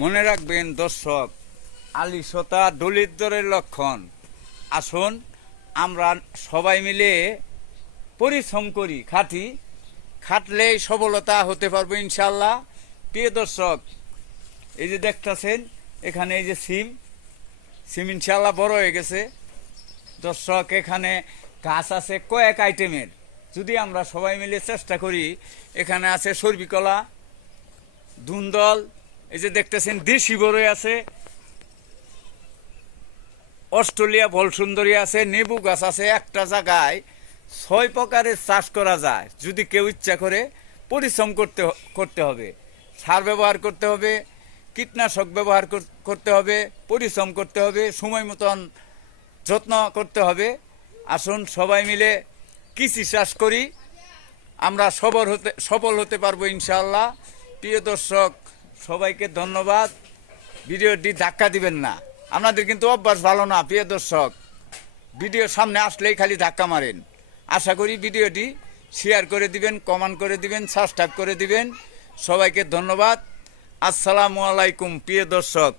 মনে রাখবেন দর্শক, আলিশতা দরিদ্রের লক্ষণ। আসুন আমরা সবাই মিলে পরিশ্রম করি, খাটলেই সফলতা হতে পারবো ইনশাল্লাহ। প্রিয় দর্শক, এই যে দেখতেছেন এখানে এই যে সিম ইনশাল্লাহ বড় হয়ে গেছে। দর্শক, এখানে গাছ আছে কয়েক আইটেমের, যদি আমরা সবাই মিলে চেষ্টা করি। এখানে আছে সর্বিকলা, ধুন্দল, এই যে দেখতেছেন দেশি বড়ই আছে, অস্ট্রেলিয়া বল সুন্দরী আছে, নেবু গাছ আছে। একটা জায়গায় 6 প্রকারের চাষ করা যায় যদি কেউ ইচ্ছা করে। পরিশ্রম করতে হবে, সার ব্যবহার করতে হবে, কীটনাশক ব্যবহার করতে হবে, পরিশ্রম করতে হবে, সময় মতন যত্ন করতে হবে। আসুন সবাই মিলে কৃষি চাষ করি, আমরা সফল হতে পারবো ইনশাআল্লাহ। প্রিয় দর্শক, সবাইকে ধন্যবাদ। ভিডিওটি ধাক্কা দিবেন না, আপনাদের কিন্তু অভ্যাস ভালো না। প্রিয় দর্শক, ভিডিও সামনে আসলেই খালি ধাক্কা মারেন। আশা করি ভিডিওটি শেয়ার করে দিবেন, কমেন্ট করে দিবেন, সাবস্ক্রাইব করে দিবেন। সবাইকে ধন্যবাদ। আসসালামু আলাইকুম প্রিয় দর্শক।